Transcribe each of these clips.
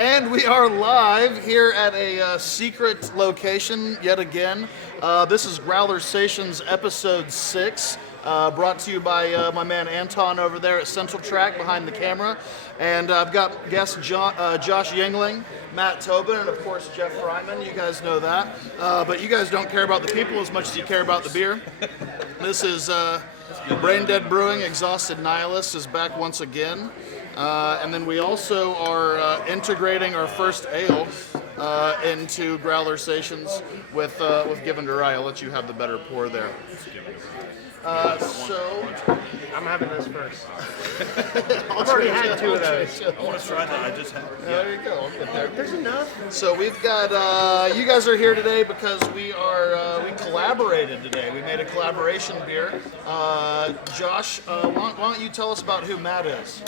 And we are live here at a secret location yet again. This is Growlersations episode 6, brought to you by my man Anton over there at Central Track behind the camera. And I've got guests Josh Yingling, Matt Tobin, and of course Jeff Fryman. You guys know that. But you guys don't care about the people as much as you care about the beer. This is BrainDead Brewing, Exhausted Nihilist is back once again. And then we also are integrating our first ale into Growlersations with Given to Rye. I'll let you have the better pour there. So I'm having this first. I've already had 2 of those. I want to try that. I just had. There you go. I'll get there. There's enough. So we've got you guys are here today because we collaborated today. We made a collaboration beer. Josh, why don't you tell us about who Matt is?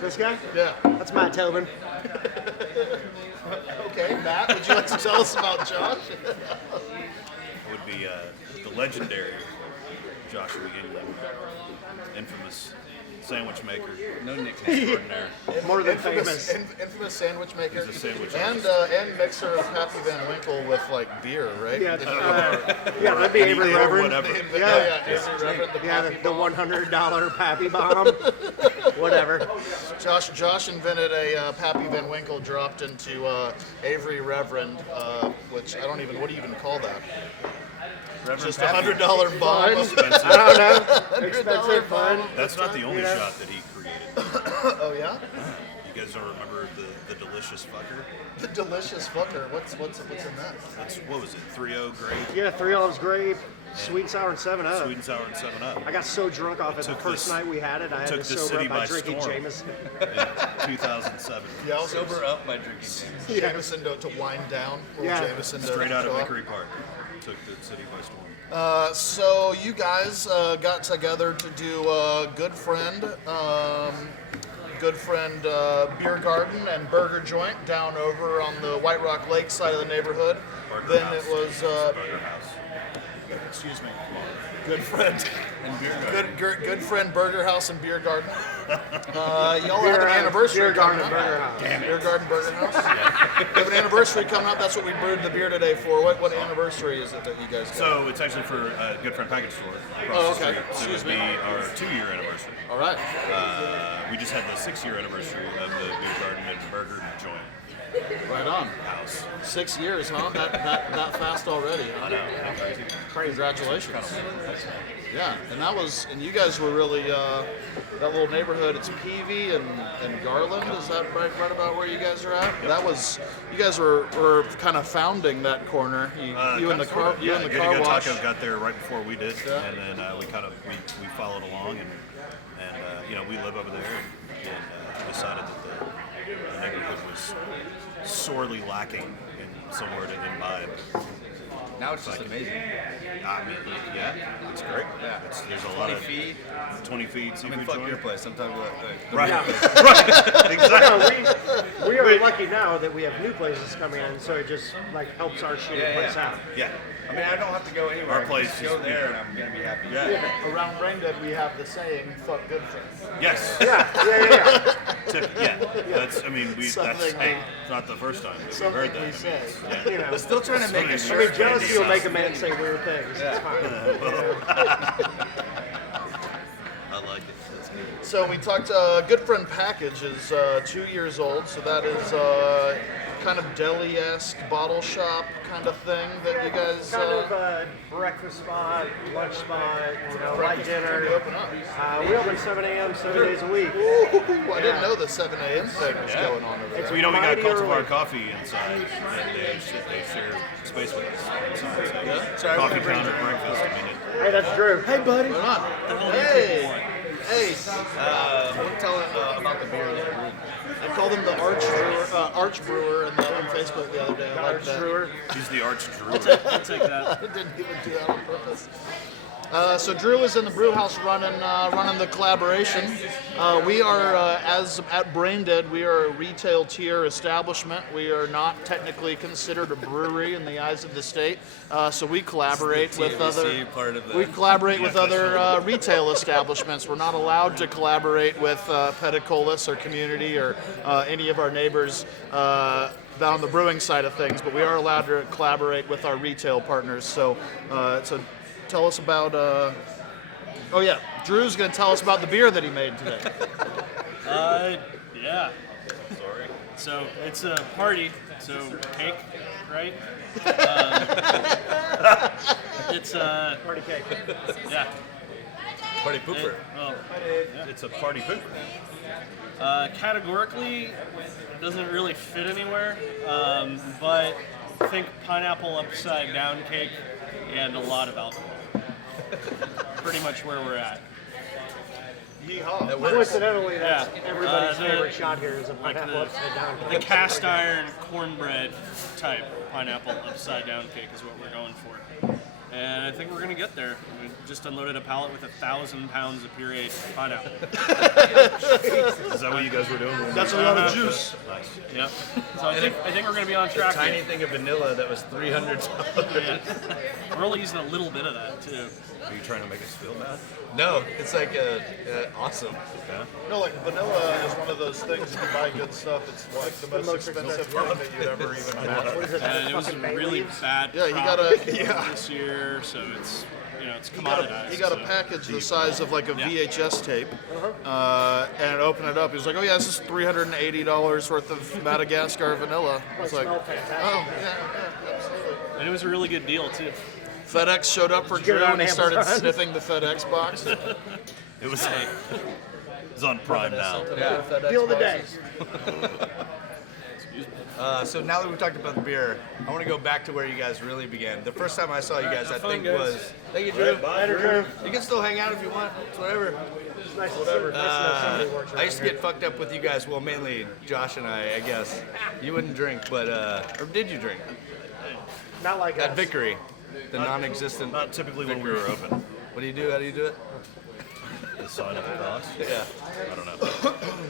This guy? Yeah. That's Matt Tobin. Okay, Matt, would you like to tell us about Josh? Would be the legendary Joshua Yingling, infamous sandwich maker. No nickname extraordinaire. More than famous. Infamous sandwich maker. He's a sandwich and mixer of Happy Van Winkle with like beer, right? Yeah, that'd be Avery Or Reverend. whatever. Avery Reverend, The $100 Pappy Bomb. Whatever. Josh invented a Pappy Van Winkle dropped into Avery Reverend, which I don't even. What do you even call that? Reverend Just Pappy. $100 bomb. Expensive. I don't know. Expensive, fun. That's not the only shot that he created. Oh yeah, You guys don't remember the delicious fucker? the delicious fucker. What's in that? That's, what was it? 3-0 grape, Yeah, 3 olives grape, sweet, sour, and 7-Up. sweet and sour, and 7-Up. I got so drunk off it the Took first this- night we had it, I had took to the sober city up by by drinking storm. Jameson. In 2007. Yeah, I'll Sober up by drinking. Jameson to wind down. Yeah. Jameson to Straight out of show up. Vickery Park. Took the city by storm. So you guys got together to do Goodfriend Beer Garden and Burger Joint down over on the White Rock Lake side of the neighborhood. Burger Then House. it was, Burger House. excuse me, Goodfriend. And beer garden. Goodfriend Burger House and Beer Garden. Y'all Beer have an House, anniversary Beer coming Garden, up. Burger House. Beer Garden Burger House. We have an anniversary coming up. That's what we brewed the beer today for. What anniversary is it that you guys got? So it's actually for Goodfriend Package Store across Oh, the okay. street. So Excuse it would me. be our 2-year anniversary. All right. We just had the 6-year anniversary of the Beer Garden and Burger Joint Right on. house. 6 years, huh? That fast already. Huh? I know, isn't that crazy? Congratulations. Yeah, and you guys were really that little neighborhood. It's Peavy and Garland. Is that right about where you guys are at? That was you guys were kind of founding that corner. You and the car wash. Taco got there right before we did, Yeah. and then we followed along, and you know, we live over there, and decided that the neighborhood was sorely lacking in somewhere to imbibe. Now it's just amazing. I mean, yeah, it's great. Yeah. There's a lot 20 of feet. 20 feet I seafood mean, fuck joint. your place. Sometimes Right, Yeah. right, exactly. No, we are lucky now that we have new places coming in, so it just like helps our shitty Yeah, place yeah. out. Yeah, I mean, I don't have to go anywhere. Our I can place just is- go there, and I'm gonna be happy. yeah, Around BrainDead, we have the saying "fuck good friends." yes. Yeah. Yeah, that's. I mean, that's Something hey, it's not the first time that we've Something heard that. we I mean, say. yeah. You know, Still trying to make a Something I mean, shirt. jealousy will make a man say weird things. Yeah. It's fine. I like it. That's good. So we talked. Goodfriend Package is 2 years old, so that is kind of deli-esque bottle shop kind of thing that you guys. Kind of a breakfast spot, lunch spot, light dinner. Open up. We open 7 a.m. 7 days a week. Ooh, I didn't know the 7 a.m. thing was Yeah. going on over there. So, you know, we got Mighty Cultivar early. Coffee inside, and they share space with us inside. So Yeah? Sorry, coffee we're gonna counter, bring breakfast. I mean, Hey, that's Drew. Hey, buddy. Right on. Hey, Tell about the beer that we I called him the Arch Brewer on Facebook the other day. I like that. Brewer. he's the arch druid. I'll take that. I didn't even do that on purpose. So Drew is in the brew house running the collaboration. We are, as at BrainDead, we are a retail tier establishment. We are not technically considered a brewery in the eyes of the state. So we collaborate with other. We collaborate with other retail establishments. We're not allowed to collaborate with Pedicolis or Community or any of our neighbors on the brewing side of things, but we are allowed to collaborate with our retail partners. So tell us about. Oh yeah, Drew's going to tell us about the beer that he made today. Yeah. Sorry. So it's a party. So cake, right? It's Party cake. yeah. Party pooper. Well, It's a party pooper. categorically, it doesn't really fit anywhere. But think pineapple upside down cake and a lot of alcohol. Pretty much where we're at. That works. Coincidentally, that's Yeah. everybody's the- favorite shot here is a Like pineapple upside down. the cast iron cornbread type pineapple upside down cake is what we're going for. And I think we're gonna get there. We just unloaded a pallet with 1,000 pounds of pureed pineapple. Is that what you guys were doing? That's a lot of juice. Nice. Yep. So I think we're gonna be on track. Tiny here. thing of vanilla that was $300. Yeah. We're only using a little bit of that too. Are you trying to make us feel bad? No, it's like awesome. Yeah. No, like vanilla is one of those things. If you buy good stuff, it's like the most expensive thing that you'd ever even imagine. What is it? And it was a fucking bay really leaves? bad Yeah, you crop gotta- this year, so it's it's He got commoditized. a so. package the size of like a Yeah. VHS tape, and opened it up. He was like, "Oh yeah, this is $380 worth of Madagascar vanilla." I was like, Smell fantastic. "Oh yeah, absolutely." And it was a really good deal too. FedEx showed up for Did you get Drew it on and he started Amazon? sniffing the FedEx box. It was on Prime now. Yeah. Deal of the day. So now that we've talked about the beer, I want to go back to where you guys really began. The first time I saw you guys, I think was. Thank you, Drew. Later, Drew. You can still hang out if you want. It's whatever. It's nice to know somebody works I around used to here. get fucked up with you guys. Well, mainly Josh and I guess. You wouldn't drink, but or did you drink Not like at us. Vickery, the non-existent? Not typically when we were open. What do you do? How do you do it? The sign of the cross. Yeah. I don't know.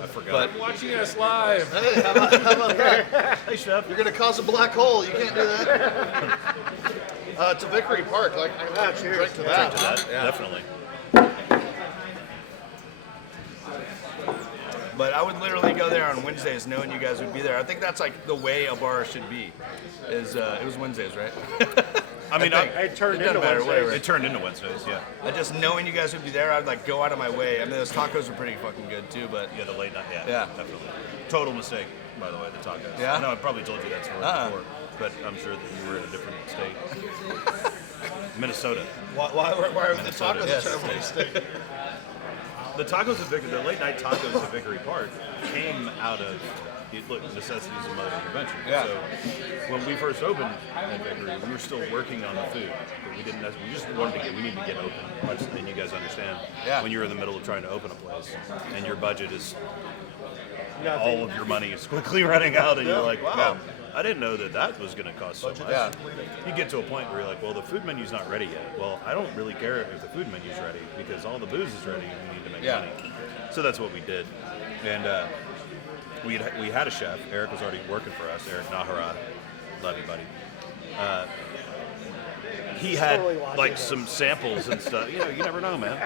I forgot. But Watching us live. Hey, how about that? Hey, Chef, you're gonna cause a black hole. You can't do that. To Vickery Park, like I'm gonna cheers. drink to that. that, definitely. But I would literally go there on Wednesdays knowing you guys would be there. I think that's like the way a bar should be. Is it was Wednesdays, right? I mean, think. It turned It doesn't into matter, Wednesdays. whatever. it turned into Wednesdays, yeah. Just knowing you guys would be there, I'd like go out of my way. I mean, those tacos were pretty fucking good too, but Yeah, the late night, yeah, Yeah. definitely. Total mistake, by the way, the tacos. Yeah? No, I probably told you that story before, but I'm sure that you were in a different state. Minnesota. Why are the Minnesota. tacos Yes. a terrible mistake? The tacos at Vickery, the late night tacos at Vickery Park came out of, look, necessities of mother invention. Yeah. So when we first opened at Vickery, we were still working on the food. But we didn't. We just wanted to we need to get open. And you guys understand Yeah. when you're in the middle of trying to open a place and your budget is Nothing. all of your money is quickly running out, and you're like, wow. I didn't know that was going to cost so much. Yeah. You get to a point where you're like, well, the food menu's not ready yet. Well, I don't really care if the food menu's ready because all the booze is ready and we need to make Yeah. money. So that's what we did. And we had a chef. Eric was already working for us. Eric Nahara. Love you, buddy. He had Totally watching like it. some samples and stuff. You never know, man.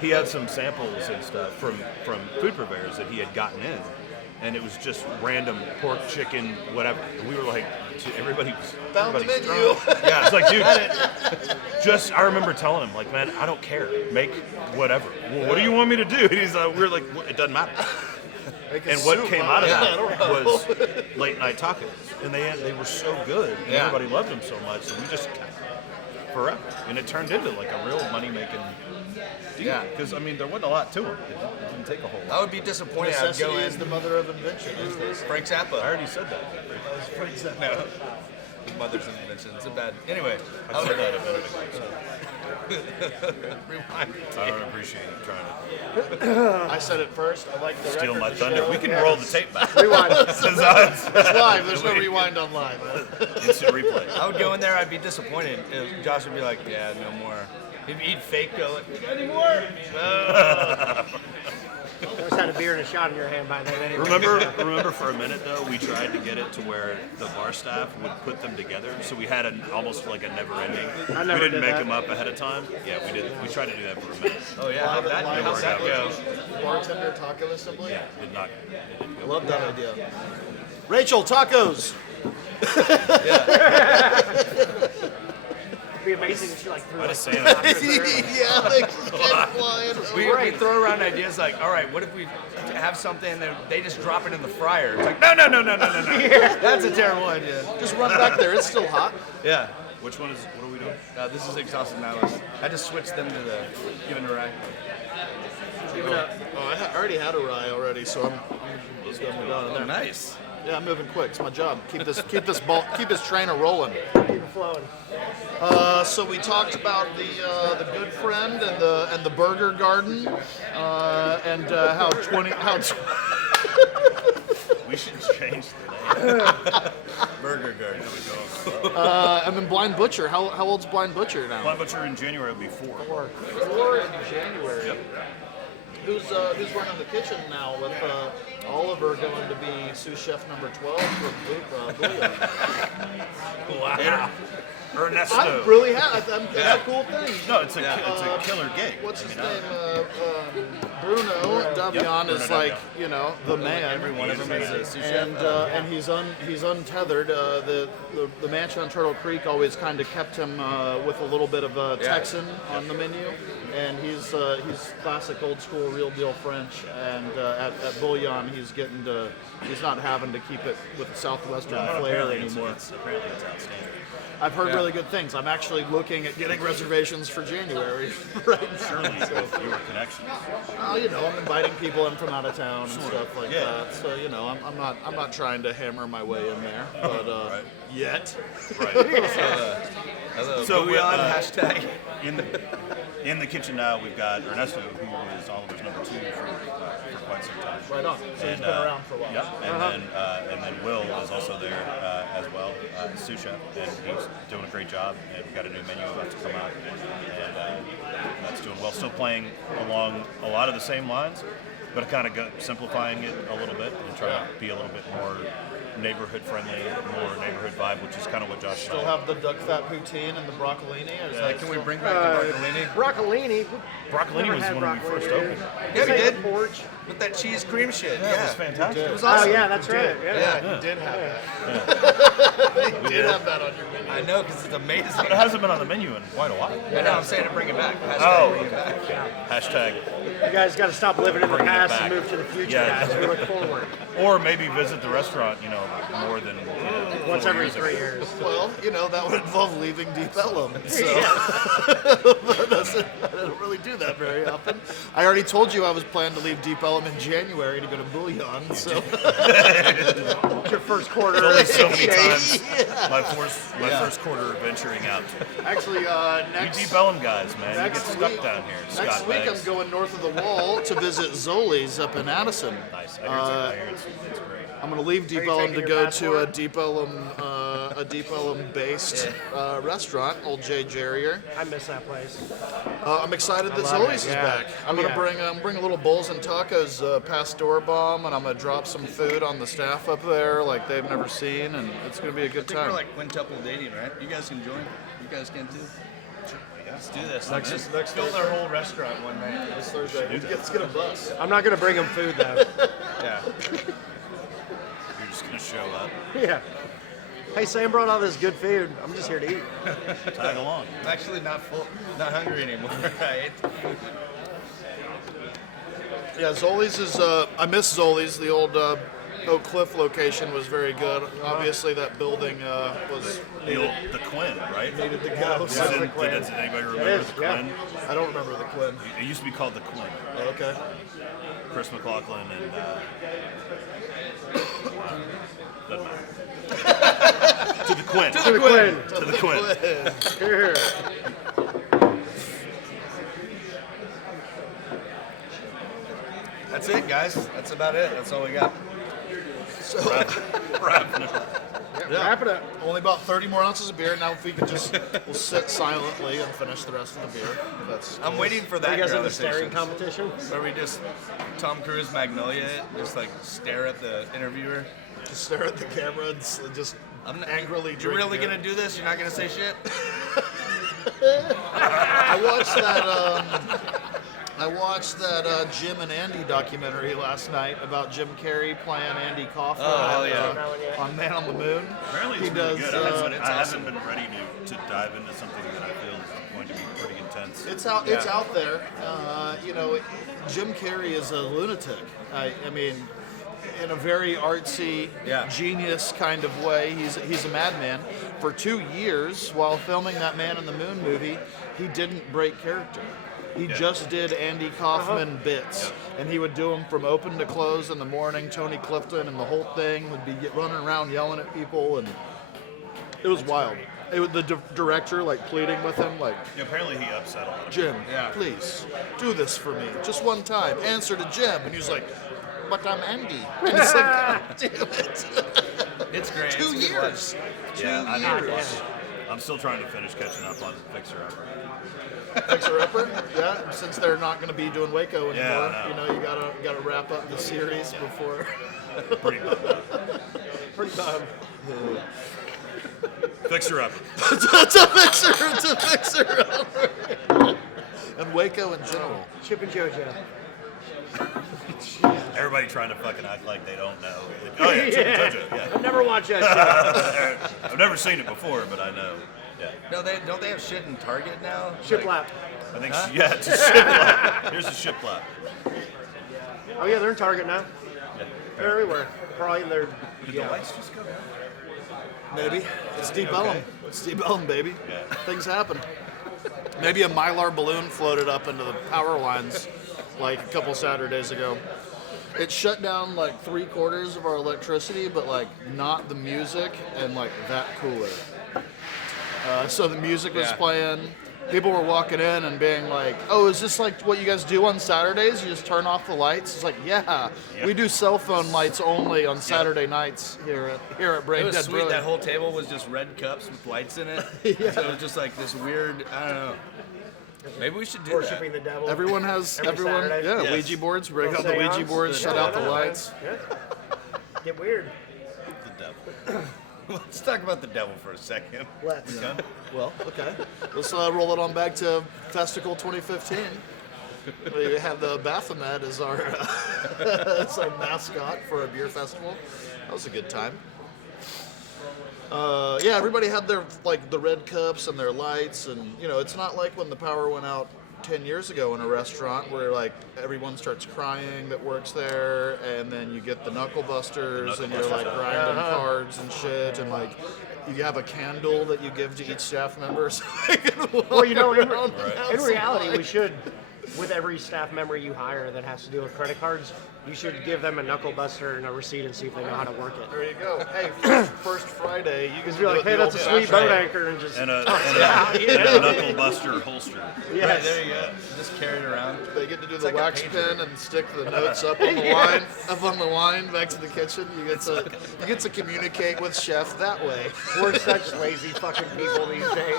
He had some samples and stuff from food purveyors that he had gotten in. And it was just random pork, chicken, whatever. And we were like, everybody's Found the everybody's menu. drunk. Yeah, it's like, dude, I remember telling him, like, man, I don't care. Make whatever. Well, what do you want me to do? And he's like, we were like, well, it doesn't matter. And what came out of that was late night tacos. And they were so good. And Yeah. everybody loved them so much. So we just kept forever. And it turned into like a real money-making deal. Yeah. Because, I mean, there wasn't a lot to them. It didn't take a whole lot. I would be disappointed. I'd go Necessity in. is the mother of invention. Frank I Zappa. already said that. No. Mother's invention. It's a bad. Anyway, I said that a minute ago. rewind. I don't appreciate you trying to I said it first. I like the steal record my to thunder. show. We can roll the tape back. Rewind. It's live. There's no rewind on live. Instant replay. I would go in there. I'd be disappointed. Josh would be like, "Yeah, no more." He'd eat fake go. Like, "You got any more?" You always had a beer and a shot in your hand by then anyway. Remember for a minute though, we tried to get it to where the bar staff would put them together, so we had almost like a never-ending. I never we didn't did make that. them up ahead of time. Yeah, we did. We tried to do that for a minute. Oh yeah, how'd that go? Bartender taco assembly. Yeah, did not. I love that idea. Rachel, tacos. It'd be amazing if she like threw I like just saying. Yeah, like kept flying. We throw around ideas like, all right, what if we have something that they just drop it in the fryer? It's like, no. That's a terrible idea. Just run back there. It's still hot. Yeah. Which one is? What are we doing? This is exhausted nihilist. I just switched them to the given rye. I already had a rye already, so I'm just going to go in there. Nice. Yeah, I'm moving quick. It's my job. Keep this trainer rolling. keep it flowing. So we talked about the Goodfriend and the Burger Garden, and how We should change the name. Burger Garden. and then Blind Butcher. How old's Blind Butcher now? Blind Butcher in January will be 4. 4 in January. Yep. Who's running the kitchen now with Oliver going to be sous chef number 12 for Bouillon? Wow. Ernesto. I'm really happy. It's a cool thing. No, it's a killer gig. What's his I mean, name? Bruno Davion is Bruno like, the man. Every one of them is a sous chef. And he's untethered. The mansion on Turtle Creek always kind of kept him with a little bit of Texan on the menu, and he's classic old school real deal French. And at Bouillon he's not having to keep it with the southwestern flair anymore. Apparently it's outstanding. I've heard really good things. I'm actually looking at getting reservations for January right now. Surely with your connections. I'm inviting people in from out of town and stuff like that. So I'm not trying to hammer my way in there, but yet. Right. So we on hashtag. In the kitchen now, we've got Ernesto, who is Oliver's number 2 for quite some time. Right on. So he's been around for a while. Yep. And then Will is also there as well, sous chef, and he's doing a great job. And we've got a new menu about to come out, and that's doing well. Still playing along a lot of the same lines, but kind of simplifying it a little bit and trying to be a little bit more neighborhood friendly, more neighborhood vibe, which is kind of what Josh Still have the duck fat poutine and the broccolini. Or is that Can we bring back the broccolini? Broccolini was when we first opened. Yeah, we did. Porch. With that cheese cream shit. Yeah, it was fantastic. It was Oh awesome. yeah, that's right. You did have that. You did have that on your menu. I know, because it's amazing. But it hasn't been on the menu in quite a while. I know, I'm saying to bring it back. Oh. Bring it back. Hashtag. You guys got to stop living in the Bringing it past and back. move to the future, Yeah. guys. We look forward. Or maybe visit the restaurant, more than Once 4 every years 3 ago. years. Well, that would involve leaving Deep Ellum. So I don't really do that very often. I already told you I was planning to leave Deep Ellum in January to go to Bouillon. So Your first quarter. Only so many times my first quarter of venturing out. actually, You next Deep Ellum guys, man. You get next stuck week- down here. next Scott week Bags. I'm going north of the wall to visit Zoli's up in Addison. Nice. I hear it's great. I'm going to leave Deep you Ellum taking to your go to a passport? Deep Ellum based restaurant, Old J. Jerrier. I miss that place. I'm excited that love Zoli's it, is yeah. back. I'm Oh, gonna yeah. bring a little bowls and tacos past door bomb, and I'm gonna drop some food on the staff up there like they've never seen, and it's gonna be a good I think we're time. like quintuple dating, right? You guys can join. You guys can too. Let's do this. Next Fill their whole restaurant one night. This Thursday. Let's get a bus. I'm not gonna bring them food though. Yeah. You're just gonna show up, Yeah. Hey, Sam brought all this good food. I'm just here to eat. tag along. I'm actually not hungry anymore. I ate the food. Yeah, Zoli's is. I miss Zoli's. The old Oak Cliff location was very good. Obviously, that building was The Quinn, right? needed to go. Is So it- Does anybody remember is, the yeah. Quinn? I don't remember the Quinn. It used to be called the Quinn. Okay. Chris McLaughlin and doesn't matter. To the Quinn. To the Quinn. To the Quinn. Here. That's it, guys. That's about it. That's all we got. Wrapping it up. Wrap it up. Only about 30 more ounces of beer. Now if we could just we'll sit silently and finish the rest of the beer. That's I'm waiting for Are that you guys in the staring Growlersations, competition? where we just Tom Cruise Magnolia it, just like stare at the interviewer. just stare at the camera and just angrily You're drink really beer. gonna do this? You're not gonna say shit? I watched that Jim and Andy documentary last night about Jim Carrey playing Andy Kaufman Oh, hell yeah. on Man on the Moon. Apparently He it's really does, good. it's I awesome. haven't been ready to dive into something that I feel is going to be pretty intense. It's out. It's out there. Jim Carrey is a lunatic. I mean, in a very artsy, genius kind of way. He's a madman. For 2 years, while filming that Man on the Moon movie, he didn't break character. He just did Andy Kaufman bits, and he would do them from open to close in the morning. Tony Clifton and the whole thing would be running around yelling at people, and it was wild. The director like pleading with him, like, Yeah, apparently he upset a lot of Jim, Yeah. please do this for me, just one time. Answer to Jim, and he's like, but I'm Andy. And it's like, God damn it. It's great. 2 It's a good years. Yeah, 2 years. I'm still trying to finish catching up on Fixer Upper. Fixer Upper, yeah. Since they're not going to be doing Waco anymore, Yeah, I know. you gotta wrap up the series before. Pretty much. Pretty bummed. Fixer Upper. It's a Fixer Upper. And Waco in general. Chip and JoJo. Everybody trying to fucking act like they don't know. Like, oh yeah, Chip and JoJo, yeah. I've never watched that I've never seen it before, but I know. Yeah. No, don't they have shit in Target now? show. Shiplap. I think, yeah, it's a shiplap. Here's a shiplap. Oh yeah, they're in Target now. Yeah. They're everywhere. Probably in their. Did the lights just go down? Maybe. It's Deep Ellum. It's Deep Ellum, baby. Yeah. Things happen. Maybe a Mylar balloon floated up into the power lines like a couple Saturdays ago. It shut down like 3/4 of our electricity, but like not the music and like that cooler. So the music was playing. People were walking in and being like, "Oh, is this like what you guys do on Saturdays? You just turn off the lights?" It's like, "Yeah, we do cell phone lights only on Saturday nights here at It BrainDead was sweet. Brewing." That whole table was just red cups with lights in it. So it was just like this weird, I don't know. Maybe we should do Worshipping that. the devil. Everyone has Every Saturday. yeah, Yes. Ouija boards. Break out the Seance. Ouija boards, shut out the lights. Yeah. Get weird. The devil. Let's talk about the devil for a second. Let's. Well, okay. Let's roll it on back to Festival 2015. We have the Baphomet as our as our mascot for a beer festival. That was a good time. Yeah, everybody had their like the red cups and their lights, and it's not like when the power went out 10 years ago in a restaurant where like everyone starts crying that works there, and then you get the knuckle busters and you're like grinding cards and shit, and like you have a candle that you give to each staff member. So they can Well, you know, walk in, around the house in reality, and, we should, with every staff member you hire that has to do with credit cards, you should give them a knuckle buster and a receipt and see if they know how to work it. there you go. Hey, first Friday, you can Because do you're like, it hey, the that's a sweet boat old-fashioned- anchor, and just And a knuckle buster holster. Right, yes. there you go. Just carry it around. They get to do the like a wax pager. pen and stick the notes up on the line, back to the kitchen. You get to communicate with chef that way. We're such lazy fucking people these days.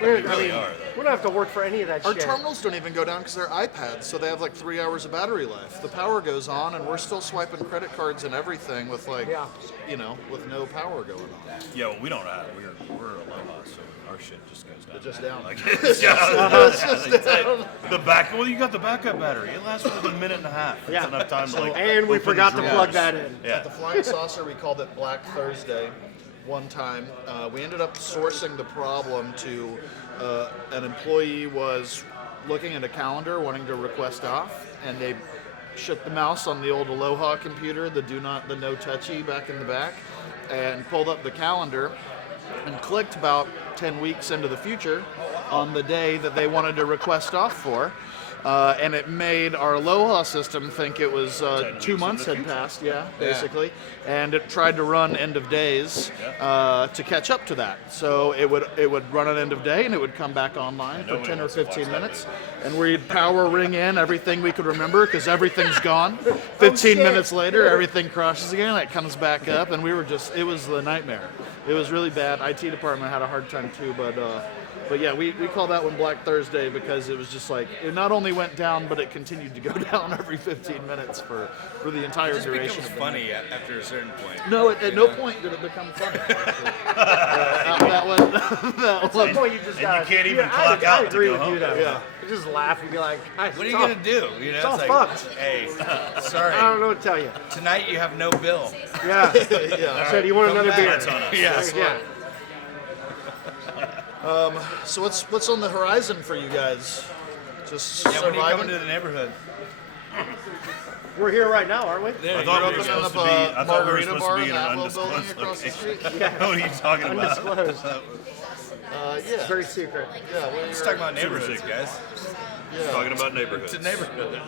We really are, though. We don't have to work for any of that Our shit. terminals don't even go down because they're iPads, so they have like 3 hours of battery life. The power goes on, and we're still swiping credit cards and everything with like, with no power going on. Yeah, well, we don't have. We're Aloha, so our shit just goes down. Just down. Like, it's just down. The back. Well, you got the backup battery. It lasts for a minute and a half. Yeah. It's enough time to like. And we open forgot to drawers. plug that in. Yeah. At the Flying Saucer, we called it Black Thursday one time. We ended up sourcing the problem to an employee was looking at a calendar wanting to request off, and they shook the mouse on the old Aloha computer, the no touchy back in the back, and pulled up the calendar and clicked about 10 weeks into the future on the day that they wanted to request off for. And it made our Aloha system think it was 2 months had passed, basically. And it tried to run end of days to catch up to that. So it would run an end of day and it would come back online for 10 or 15 minutes. And we'd power ring in everything we could remember because everything's gone. 15 minutes later, everything crashes again. It comes back up, and it was the nightmare. It was really bad. IT department had a hard time too, but yeah, we call that one Black Thursday because it was just like, it not only went down, but it continued to go down every 15 minutes for the entire It duration becomes of the funny after a certain point. No, at no point did it become funny. That At some point, you just And got. you can't even clock out I to agree go with you, home. though. Yeah. You just laugh and be like, "Guys, What are you gonna do? You know, it's all like, fucked. hey, sorry. I don't know what to tell you. Tonight you have no bill. Yeah. yeah. So do you want another beer? That's on us. Yes. Yeah. So what's on the horizon for you guys? Just Yeah, when are you coming surviving? to the neighborhood? We're here right now, aren't we? I thought we were Opening supposed up to be. a I thought we were margarita supposed bar to in be in the an Atwell building undisclosed across the location. street. Yeah. What are you talking about? Undisclosed. Yeah. It's very secret. Yeah, Let's talk about neighborhoods, secret. guys. Talking about neighborhoods. It's a neighborhood.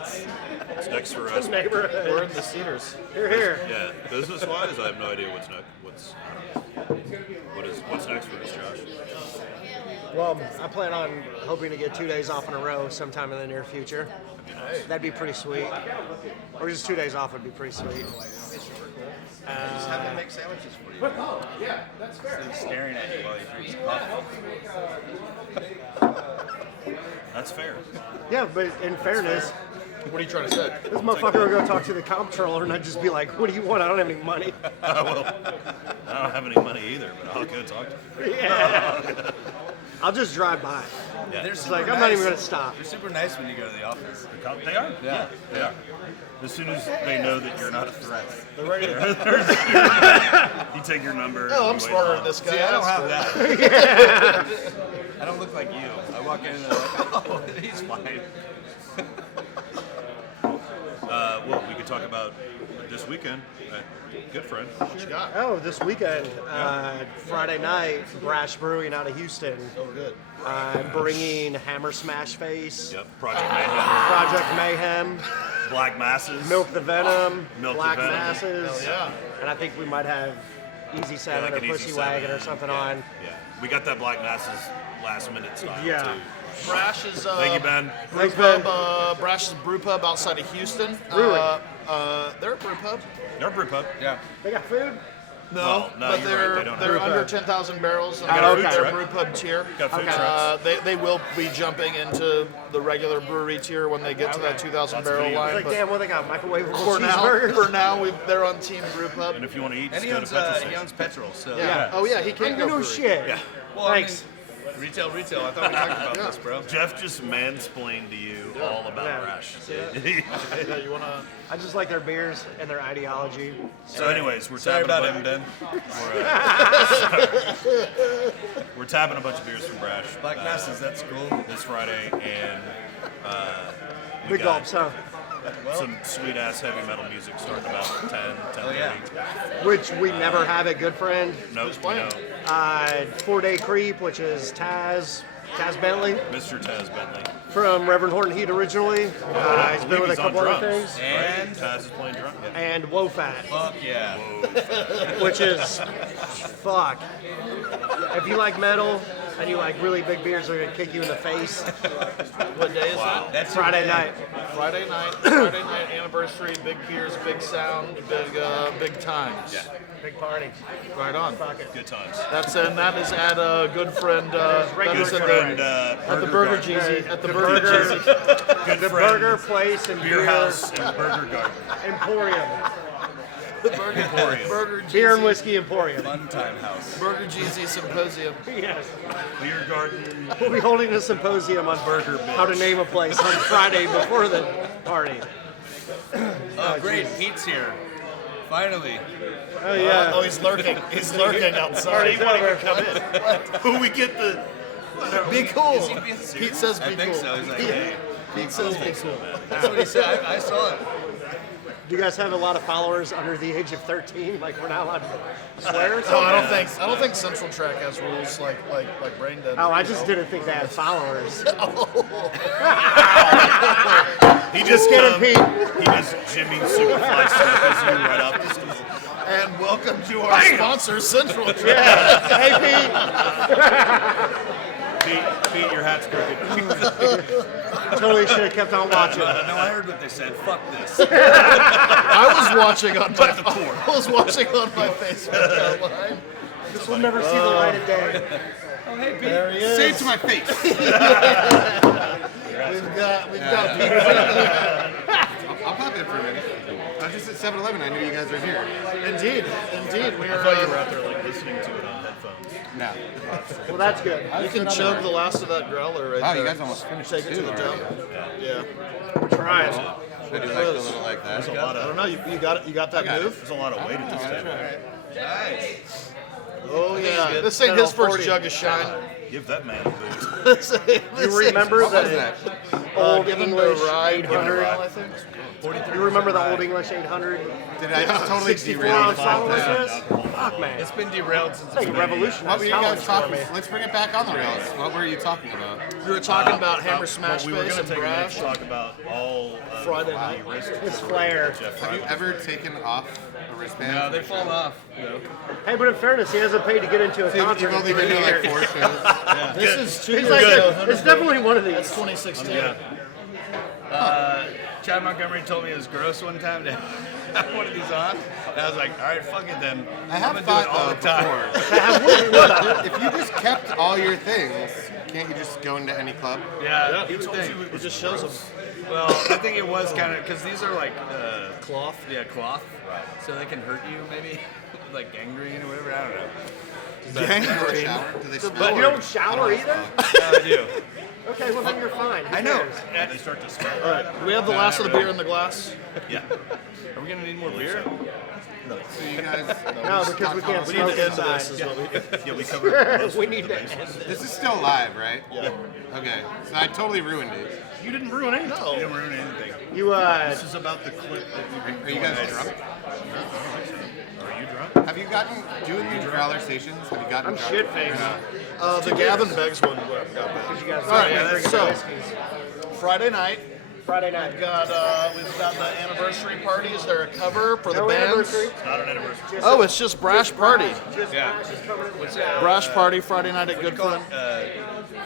What's next for us? Neighborhood. we're in the Cedars. You're here. Yeah, business-wise, I have no idea what's next. What's next for us, Josh? Well, I plan on hoping to get 2 days off in a row sometime in the near future. That'd be pretty sweet. Or just 2 days off would be pretty sweet. Just have them make sandwiches for you. Yeah, that's fair. Instead of staring at you while you drink coffee. That's fair. Yeah, but in fairness, What are you trying to say? this motherfucker will go talk to the comptroller and I'd just be like, "What do you want? I don't have any money." Well, I don't have any money either, but I'll go talk to you. Yeah. I'll just drive by. Yeah. They're It's super like, I'm not even nice. going to stop. They're super nice when you go to the office. They are? Yeah. They are. As soon as they know that you're not a threat. They're ready to You take your number. Oh, I'm you wait smarter on than this guy. See, I don't have That's that. I don't look like you. I walk in and they're like, oh, he's fine. Well, we could talk about this weekend at Goodfriend. what you got. Oh, this weekend, Friday night, Brash Brewing out of Houston. Oh, good. Bringing Hammer Smash Face, Yep. Project Mayhem. Project Mayhem, Black Masses. Milk the Venom, Milk the Black Venom. Masses, Yeah. and I think we might have Easy Seven like or an Easy Pussy Seven. Wagon or something Yeah. on. Yeah. We got that Black Masses last minute style Yeah. too. Brash is Thank you, Ben. brew Thanks, pub. Ben. Brash's brew pub outside of Houston. Brewery. They're a brew pub. Our brew pub. Yeah. They got food? No, No, but you're they're right, they don't have they're brew under pub. 10,000 barrels. And got a they're food their truck. brew pub tier. Got food Okay. trucks. They will be jumping into the regular brewery tier when they get to that 2,000 That's barrel video. line. Like, but damn, what they got? Microwavable for now, cheeseburgers? they're on Team Brew Pub. And if you want to eat, And just he go to owns, petrol he station. owns petrol, so. Yeah. Oh yeah, he I can't don't go know brewery. shit. Yeah. Well, Thanks. I mean, retail. I thought we talked about this, bro. Jeff just mansplained to you all about Yeah. Brash. Yeah, you wanna? I just like their beers and their ideology. So, anyways, we're Sorry tapping about a him, bunch. Ben. We're tapping a bunch of beers from Brash. Black Masses, that's cool. This Friday, and we Big got gulps, huh? some sweet ass heavy metal music starting about 10:30. Oh, yeah. Which we never have at Goodfriend. Nope, playing? no. 4 Day Creep, which is Taz Bentley Mr. Taz Bentley. from Reverend Horton Heat originally. He's been with a He's on couple other drums, things. right? And- Taz is playing drums. Yeah. And Wofat, Fuck yeah. which is fuck. If you like metal and you like really big beers, they're gonna kick you in the face. What day is Wow. That's Friday night. that? Friday night. Friday night anniversary. Big beers, big sound, big times. Yeah. Big party. Right on. Fuck it. Good times. That is at Goodfriend. That regular is at Goodfriend. at the Burger Garden. Jeezy. At the The Burger burger- Jeezy. Good The friend, burger place and beer house, and burger garden. Emporium. The Burger Beer and Jeezy. whiskey emporium. Fun time house. Burger Jeezy Symposium. Yes. Beer garden. We'll be holding a symposium on Burger how to name a place on Friday before the party. Oh, great. Pete's here. Finally. Oh yeah. Oh, he's lurking. He's lurking outside. Party's over. Who we get the? Be cool. Is he being serious? Pete says be I think cool. so. He's like, hey. Pete says be cool. That's what he said. I saw it. Do you guys have a lot of followers under the age of 13? Like we're not allowed to swear or No, something? I don't think Central Track has rules like BrainDead. Oh, I just didn't think they had followers. He Just kidding, Pete. He just Jimmy Superfly circles you right up the stool. And welcome to our sponsor, Central Track. Hey, Pete, your hat's crooked. Pete. Totally should have kept on watching. No, I heard what they said. Fuck this. I was watching on my the tour. I was watching on my Facebook online. This will never see the light of day. Oh, hey, Pete. There he is. Say it to my face. We've got Pete Freedman. I'll pop in for a minute. I was just at 7-Eleven. I knew you guys were here. Indeed. We I are. thought you were out there like listening to it on headphones. No. Well, that's good. You can chug the last of that growler right Wow, there. you guys almost finished Take it to too, the already. dump. Yeah. We're trying. Should I do like the little like There's that? a lot I don't of know. You got it. You got that move? there's a lot of weight at this table. Oh yeah. This ain't his first 40. jug of shine. Give that man a boost. You remember What was the that? old give him English the ride. 800? I think. You remember the old English 800? Did I just totally 64 derail ounce the whole bottle thing? like this? Fuck, man. It's been derailed since It's like a revolution. What were you guys talking? me. Let's bring it back on the rails. What were you talking about? We were talking about Hammer Smash We were Face going to and take a minute Brash. to talk about all of Friday the night. wrist It's flair. Jeff Have you Fryman. ever taken off a wristband? No, they fall off. You know. Hey, but in fairness, he hasn't paid to get into a So you've concert in only 3 been to like years. 4 shows. This is 2 He's years like, ago. it's definitely one of these. That's 2016. Chad Montgomery told me it was gross one time to have one of these on. And I was like, all right, fuck it then. I I'm have gonna thought do it all the time. before. If you just kept all your things, can't you just go into any club? Yeah, He you would told think. you it It just shows them. Well, I think it was kind of because these are like Cloth. Yeah, cloth. So they can hurt you maybe, like gangrene or whatever. I don't know. Gangrene. Do they smell? But you don't shower either? I do. Okay, well then you're fine. Who I know. cares? They start to smell. All right. Do we have the last of the beer in the glass? Yeah. Are we gonna need more beer? So you guys, No, because we can't We need smoke to end inside. this. Is what we, Yeah, we covered most We of the need to bases. end. this is still live, right? yeah. Okay, so I totally ruined it. You didn't ruin anything. No. You didn't ruin anything. You This is about the clip that we've been Are you guys drunk? Are you drunk? Have you gotten doing these Growlersations? Have you gotten I'm drunk? shit-faced. The Gavin Beggs one. Got back. Because you guys All right, don't drink so- whiskeys. Friday night. Friday night. We've got the anniversary party. Is there a cover for the No bands? anniversary. It's not an anniversary. Oh, it's just Brash Party. Just Yeah. Brash is coming in What's with that? Brash Party Friday night at What do you call Goodfriend. it?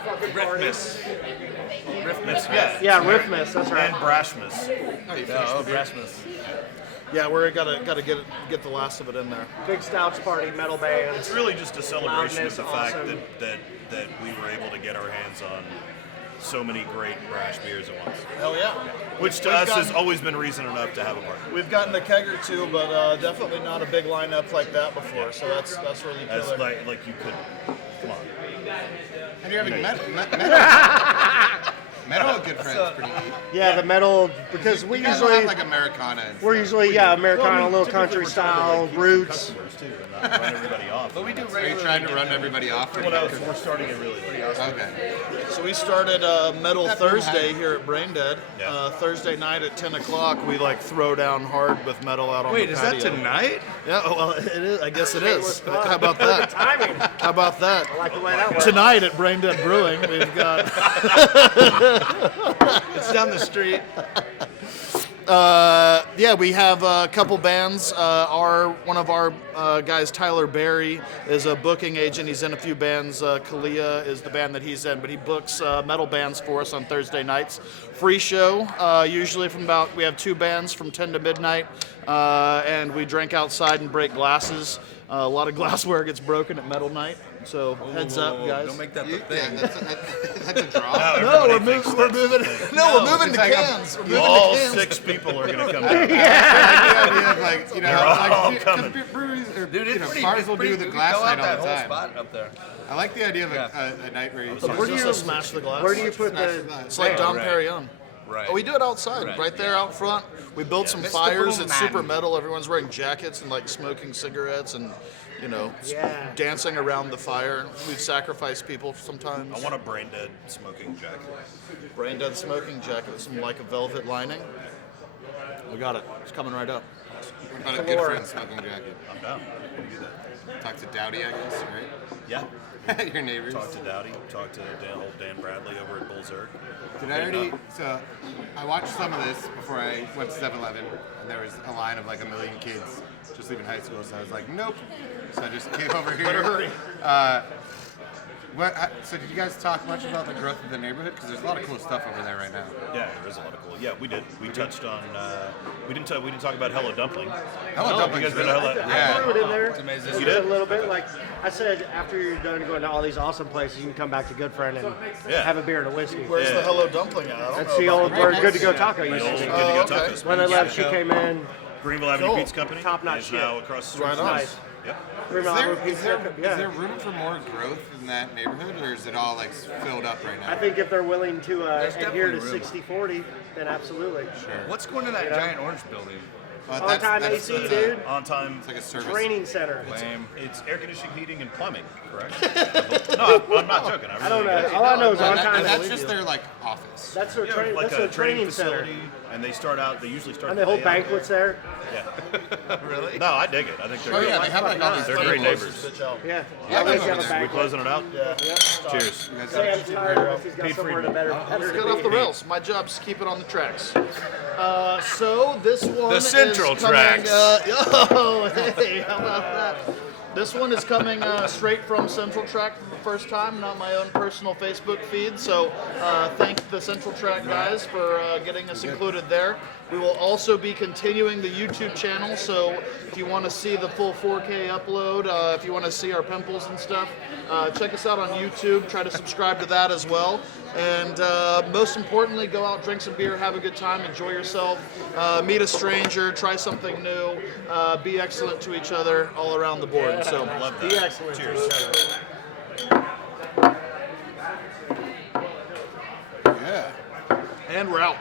fucking party. Riffmas. Riffmas, yeah. Yeah, Riffmas, that's right. And Brashmas. Oh, you finished Oh, the beer? Brashmas. Yeah, we're gotta get the last of it in there. Big Stouts party, metal bands. It's really just a celebration Loudness, of the fact awesome. that we were able to get our hands on so many great brash beers at once. Hell yeah. Which to We've us has gotten- always been reason enough to have a party. We've gotten a keg or two, but definitely not a big lineup like that before. So that's really As killer. like you couldn't. Come on. And you're having metal. Metal at Goodfriend's pretty neat. Yeah, the metal, because we You guys don't usually, have like Americana and we're stuff. usually, yeah, Americana, a little Typically, country we're trying to, style, like, keep roots. customers too, and not run everybody off. But we do Are you regularly. trying to run everybody off? What else? We're starting it really late. Okay. So we started Metal That Thursday boom here at BrainDead. Yeah. Thursday night at 10 o'clock, we like throw down hard with metal out on Wait, the is patio. that tonight? Yeah, oh, well, it is. I guess it is. Shameless plug. How about Perfect that? timing. How about that? I like the way that works. Tonight at BrainDead Brewing, we've got It's down the street. yeah, we have a couple bands. One of our guys, Tyler Berry, is a booking agent. He's in a few bands. Kalia is the band that he's in, but he books metal bands for us on Thursday nights. Free show, usually we have 2 bands from 10 to midnight, and we drink outside and break glasses. A lot of glassware gets broken at metal night, so heads up, guys. Don't make that the Yeah, thing. that's a draw. No, we're Everybody thinks moving. We're that's moving. the No, we're moving it's to like cans. We're moving All to cans. 6 people are going to come down. I like the idea of like, you know, They're all like coming. breweries or Dude, you it's know, pretty. bars It's will pretty, do the we glass go night out all that the whole time. spot up there. I like the idea of a night where you So Where do just you- a smash the glass. Where do you put smash the? the It's like Oh, Dom right. Perignon. Right. Oh, we do it outside, Right. right there out front. We build some Mr. fires. It's super Brewman. metal. Everyone's wearing jackets and like smoking cigarettes and, Yeah. dancing around the fire. We've sacrificed people I sometimes. want a brain dead smoking jacket. BrainDead smoking jacket with some like a velvet lining. We got it. It's coming right up. What about a good friend smoking jacket? I'm down. We can do that. Talk to Dowdy, I guess, right? Yeah. Your neighbors. Talk to Dowdy. Talk to Dan Bradley over at Bull's Erg. Did I already? So I watched some of this before I went to 7-Eleven, and there was a line of like 1 million kids just leaving high school. So I was like, nope. So I just came over here. Better hurry. So did you guys talk much about the growth of the neighborhood? Because there's a lot of cool stuff over there right now. Yeah, there is a lot of cool. Yeah, we did. We touched on. We didn't talk about Hello Dumpling. Hello, Dumpling. You guys been to Hello? Yeah. I threw it in there. It's amazing. You You did? did a little bit. Like I said, after you're done going to all these awesome places, you can come back to Goodfriend and Yeah. have a beer and a whiskey. Where's the Hello Dumpling at? I don't That's know the about old that. where Good to Go Taco The used old to Good be. to Go okay. Tacos. When they left, she came in. Greenville Avenue Cool. Pizza Company. Top-notch is shit. now across the street. Right on. Nice. Yep. Is there room for more growth in that neighborhood, or is it all like filled up right now? I think if they're willing to adhere to definitely 60-40, then absolutely. What's going to that giant orange building? On-time AC, dude. On time. It's like a service. Training center. Lame. It's air conditioning, heating, and plumbing, correct? No, I'm not joking. I don't know. Really All I know is And on time. that's and just leave their like office. That's their Yeah, training. like That's a their training center. facility, and they usually start. And the they hold day out. banquets there. Yeah. Really? No, I dig it. I think they're Oh great. yeah, they have like all these. They're great neighbors. Bitch out. Yeah. Yeah, Always they're have a over there. We banquet. closing it out? Yeah. Cheers. Sam's tired. He's got Pete somewhere to Freedman. better Let's to get off the be. rails. My job's to keep it on the tracks. So this one The Central is coming, tracks. Oh, hey, how about that? This one is coming straight from Central Track for the first time, not my own personal Facebook feed. So thank the Central Track guys for getting us included there. We will also be continuing the YouTube channel. So if you want to see the full 4K upload, if you want to see our pimples and stuff, check us out on YouTube. Try to subscribe to that as well. And most importantly, go out, drink some beer, have a good time, enjoy yourself, meet a stranger, try something new, be excellent to each other all around the board. So Love that. Be excellent. Cheers. Yeah. and we're out.